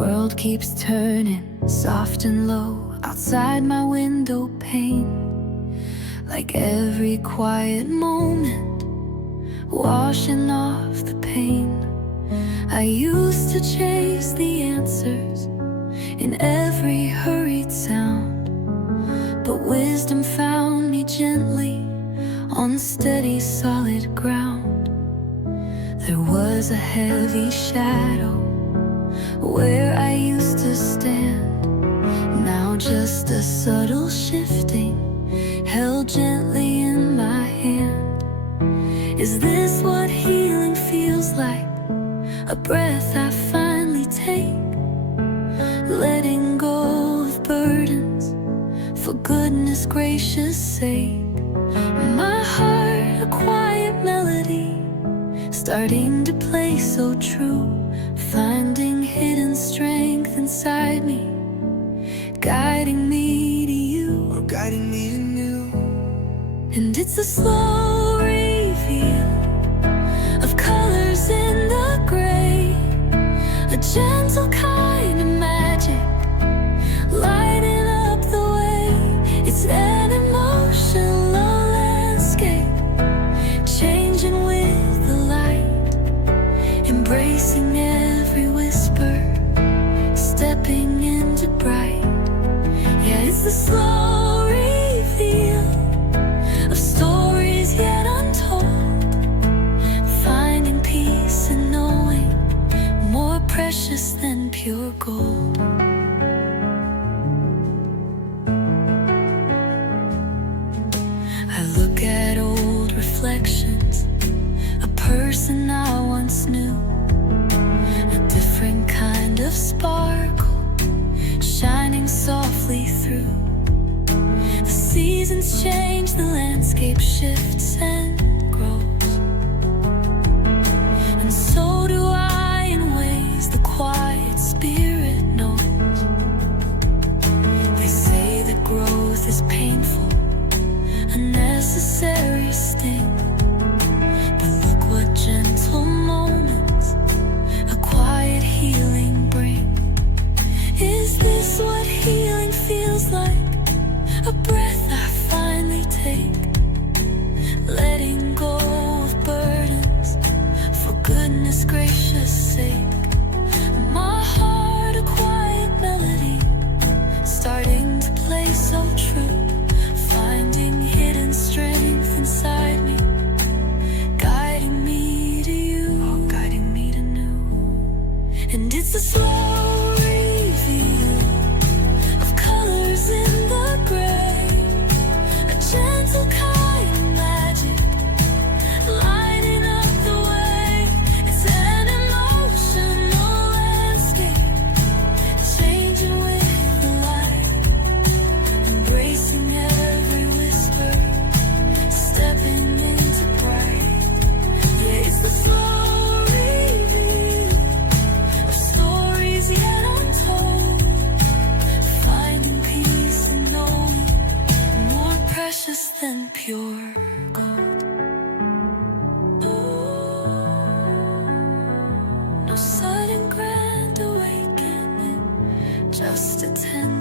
world keeps turning, soft and low, outside my window pane. Like every quiet moment, washing off the pain. I used to chase the answers in every hurried sound, but wisdom found me gently on steady, solid ground. There was a heavy shadow where I used to stand, now just a subtle shifting, held gently in my hand. Is this what healing feels like? A breath I finally take, letting go of burdens for goodness gracious sake. My heart a quiet melody, starting to play so true, finding hidden strength inside me, guiding me to you, or guiding me to you. And it's a slow reveal of colors in the gray, a gentle kind of magic lighting up the way. It's an emotional landscape, changing with the light, embracing every whisper, stepping into bright. Yeah, it's the slow reveal of stories yet untold, finding peace and knowing more precious than pure gold. I look at old reflections, a person I once knew, a different kind of sparkle shining softly through. The seasons change, the landscape shifts and grows, and so do I in ways the quiet spirit knows. They say that growth is painful, a necessary sting, but look what gentle moments a quiet healing bring. Is this what healing feels like? A breath I finally take, letting go of burdens for goodness gracious sake. My heart a quiet melody, starting to play so true, finding hidden strength inside me, guiding me to you, oh, guiding me to new. And it's a slow reveal of colors in the gray, a gentle kind of magic lighting up the way. It's an emotional landscape, changing with the light, embracing every whisper, stepping into bright. Yeah, it's the slow reveal of stories yet untold, finding peace and knowing more precious than pure gold. No sudden grand awakening, just a tender